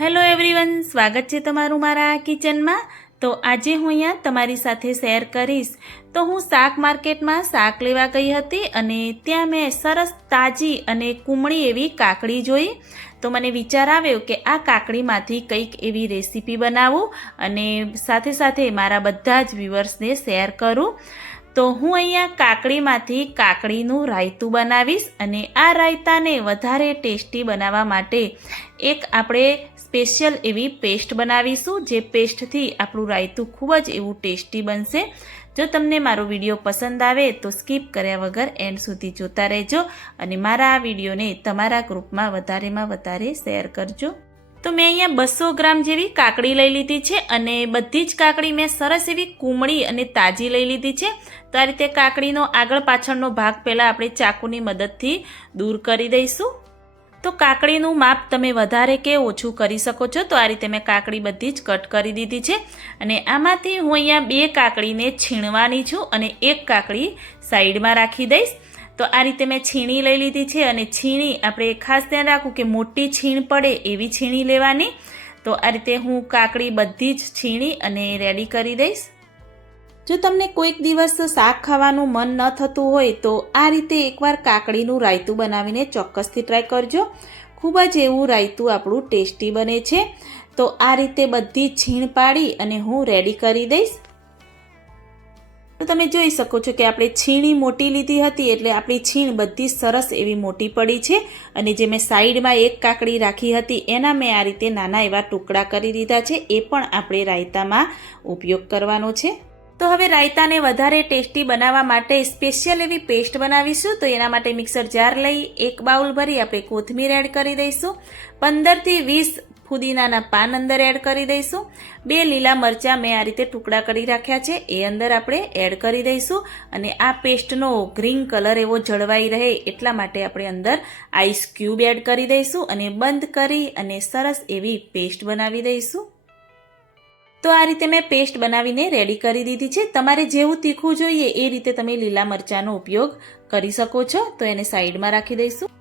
Hello everyone, સ્વાગત છે તમારું મારા કિચનમાં. તો આજે હું અહીંયા તમારી સાથે શેર કરીશ. તો હું શાક માર્કેટમાં શાક લેવા ગઈ હતી અને ત્યાં મેં સરસ તાજી અને કુમળી એવી કાકડી જોઈ. તો મને વિચાર આવ્યો કે આ કાકડીમાંથી કંઈક એવી રેસીપી બનાવું અને સાથે સાથે મારા બધા જ વ્યુઅર્સને શેર કરું. તો હું અહીંયા કાકડીમાંથી કાકડીનું રાયતું બનાવીશ અને આ રાયતાને વધારે ટેસ્ટી બનાવવા માટે એક આપણે સ્પેશિયલ એવી પેસ્ટ બનાવીશું, જે પેસ્ટથી આપણું રાયતું ખૂબ જ એવું ટેસ્ટી બનશે. જો તમને મારો વીડિયો પસંદ આવે તો સ્કીપ કર્યા વગર એન્ડ સુધી જોતા રહેજો અને મારા આ વિડીયોને તમારા ગ્રુપમાં વધારેમાં વધારે શેર કરજો. તો મેં અહીંયા બસો ગ્રામ જેવી કાકડી લઈ લીધી છે અને બધી જ કાકડી મેં સરસ એવી કુમળી અને તાજી લઈ લીધી છે. તો આ રીતે કાકડીનો આગળ પાછળનો ભાગ પહેલાં આપણે ચાકુની મદદથી દૂર કરી દઈશું. તો કાકડીનું માપ તમે વધારે કે ઓછું કરી શકો છો તો આ રીતે મેં કાકડી બધી જ કટ કરી દીધી છે. અને આમાંથી હું અહીંયા બે કાકડીને છીણવાની છું અને એક કાકડી સાઈડમાં રાખી દઈશ. તો આ રીતે મેં છીણી લઈ લીધી છે અને છીણી આપણે ખાસ ધ્યાન રાખવું કે મોટી છીણ પડે એવી છીણી લેવાની. તો આ રીતે હું કાકડી બધી જ છીણી અને રેડી કરી દઈશ. જો તમને કોઈક દિવસ શાક ખાવાનું મન ન થતું હોય તો આ રીતે એકવાર કાકડીનું રાયતું બનાવીને ચોક્કસથી ટ્રાય કરજો. ખૂબ જ એવું રાયતું આપણું ટેસ્ટી બને છે. તો આ રીતે બધી છીણ પાડી અને હું રેડી કરી દઈશ. તો તમે જોઈ શકો છો કે આપણે છીણી મોટી લીધી હતી એટલે આપણી છીણ બધી સરસ એવી મોટી પડી છે અને જે મેં સાઈડમાં એક કાકડી રાખી હતી એના મેં આ રીતે નાના એવા ટુકડા કરી દીધા છે, એ પણ આપણે રાયતામાં ઉપયોગ કરવાનો છે. તો હવે રાયતાને વધારે ટેસ્ટી બનાવવા માટે સ્પેશિયલ એવી પેસ્ટ બનાવીશું. તો એના માટે મિક્સર જાર લઈ એક બાઉલ ભરી આપણે કોથમીર એડ કરી દઈશું. પંદરથી વીસ ફુદીનાના પાન અંદર એડ કરી દઈશું. બે લીલા મરચાં મેં આ રીતે ટુકડા કરી રાખ્યા છે. એ અંદર આપણે એડ કરી દઈશું અને આ પેસ્ટનો ગ્રીન કલર એવો જળવાઈ રહે એટલા માટે આપણે અંદર આઈસ ક્યુબ એડ કરી દઈશું અને બંધ કરી અને સરસ એવી પેસ્ટ બનાવી દઈશું. તો આ રીતે મેં પેસ્ટ બનાવીને રેડી કરી દીધી છે. તમારે જેવું તીખું જોઈએ એ રીતે તમે લીલા મરચાંનો ઉપયોગ કરી શકો છો. તો એને સાઈડમાં રાખી દઈશું.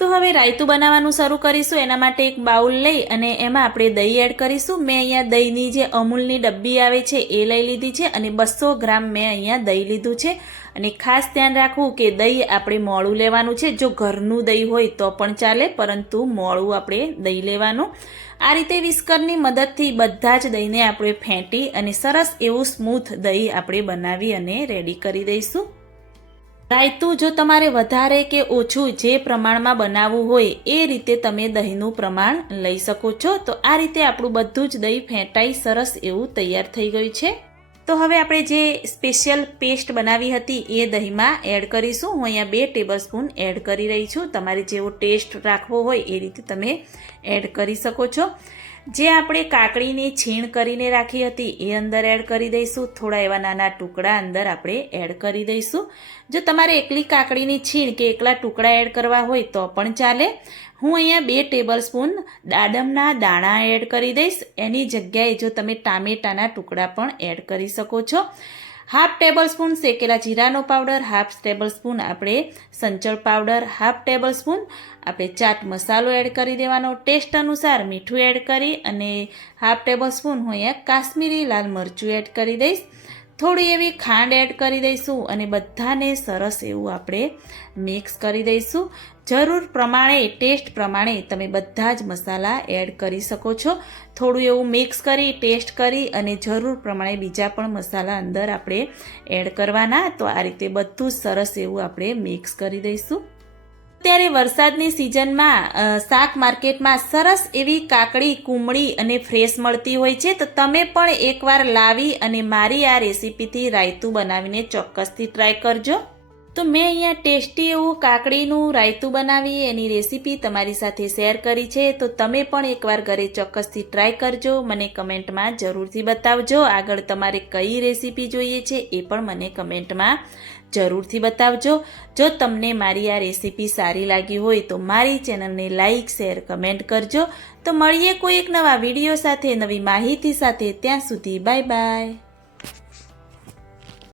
તો હવે રાયતું બનાવવાનું શરૂ કરીશું. એના માટે એક બાઉલ લઈ અને એમાં આપણે દહીં એડ કરીશું. મેં અહીંયા દહીંની જે અમૂલની ડબ્બી આવે છે એ લઈ લીધી છે અને બસો ગ્રામ મેં અહીંયા દહીં લીધું છે. અને ખાસ ધ્યાન રાખવું કે દહીં આપણે મોળું લેવાનું છે. જો ઘરનું દહીં હોય તો પણ ચાલે, પરંતુ મોળું આપણે દહીં લેવાનું. આ રીતે વિસ્કરની મદદથી બધા જ દહીંને આપણે ફેંટી અને સરસ એવું સ્મૂથ દહીં આપણે બનાવી અને રેડી કરી દઈશું. રાયતું જો તમારે વધારે કે ઓછું જે પ્રમાણમાં બનાવવું હોય, એ રીતે તમે દહીંનું પ્રમાણ લઈ શકો છો. તો આ રીતે આપણું બધું જ દહીં ફેંટાઈ સરસ એવું તૈયાર થઈ ગયું છે. તો હવે આપણે જે સ્પેશિયલ પેસ્ટ બનાવી હતી, એ દહીંમાં એડ કરીશું. હું અહીંયા બે ટેબલ સ્પૂન એડ કરી રહી છું. તમારે જેવો ટેસ્ટ રાખવો હોય, એ રીતે તમે એડ કરી શકો છો. જે આપણે કાકડીની છીણ કરીને રાખી હતી, એ અંદર એડ કરી દઈશું. થોડા એવા નાના ટુકડા અંદર આપણે એડ કરી દઈશું. જો તમારે એકલી કાકડીની છીણ કે એકલા ટુકડા એડ કરવા હોય તો પણ ચાલે. હું અહીંયા બે ટેબલ સ્પૂન દાડમના દાણા એડ કરી દઈશ. એની જગ્યાએ જો તમે ટામેટાના ટુકડા પણ એડ કરી શકો છો. હાફ ટેબલ સ્પૂન શેકેલા જીરાનો પાવડર, હાફ ટેબલ સ્પૂન આપણે સંચળ પાવડર, હાફ ટેબલ સ્પૂન આપણે ચાટ મસાલો એડ કરી દેવાનો. ટેસ્ટ અનુસાર મીઠું એડ કરી અને હાફ ટેબલ સ્પૂન હું અહીંયા કાશ્મીરી લાલ મરચું એડ કરી દઈશ. થોડી એવી ખાંડ એડ કરી દઈશું અને બધાને સરસ એવું આપણે મિક્સ કરી દઈશું. જરૂર પ્રમાણે, ટેસ્ટ પ્રમાણે તમે બધા જ મસાલા એડ કરી શકો છો. થોડું એવું મિક્સ કરી, ટેસ્ટ કરી અને જરૂર પ્રમાણે બીજા પણ મસાલા અંદર આપણે એડ કરવાના. તો આ રીતે બધું સરસ એવું આપણે મિક્સ કરી દઈશું. અત્યારે વરસાદની સિઝનમાં શાક માર્કેટમાં સરસ એવી કાકડી, કુમળી અને ફ્રેશ મળતી હોય છે. તો તમે પણ એકવાર લાવી અને મારી આ રેસીપીથી રાયતું બનાવીને ચોક્કસથી ટ્રાય કરજો. તો મેં અહીંયા ટેસ્ટી એવું કાકડીનું રાયતું બનાવી, એની રેસીપી તમારી સાથે શેર કરી છે. તો તમે પણ એકવાર ઘરે ચોક્કસથી ટ્રાય કરજો, મને કમેન્ટમાં જરૂરથી બતાવજો. આગળ તમારે કઈ રેસીપી જોઈએ છે એ પણ મને કમેન્ટમાં જરૂરથી બતાવજો. જો તમને મારી આ રેસીપી સારી લાગી હોય તો મારી ચેનલને લાઇક શેર, કમેન્ટ કરજો. તો મળીએ કોઈ એક નવા વીડિયો સાથે, નવી માહિતી સાથે. ત્યાં સુધી બાય બાય.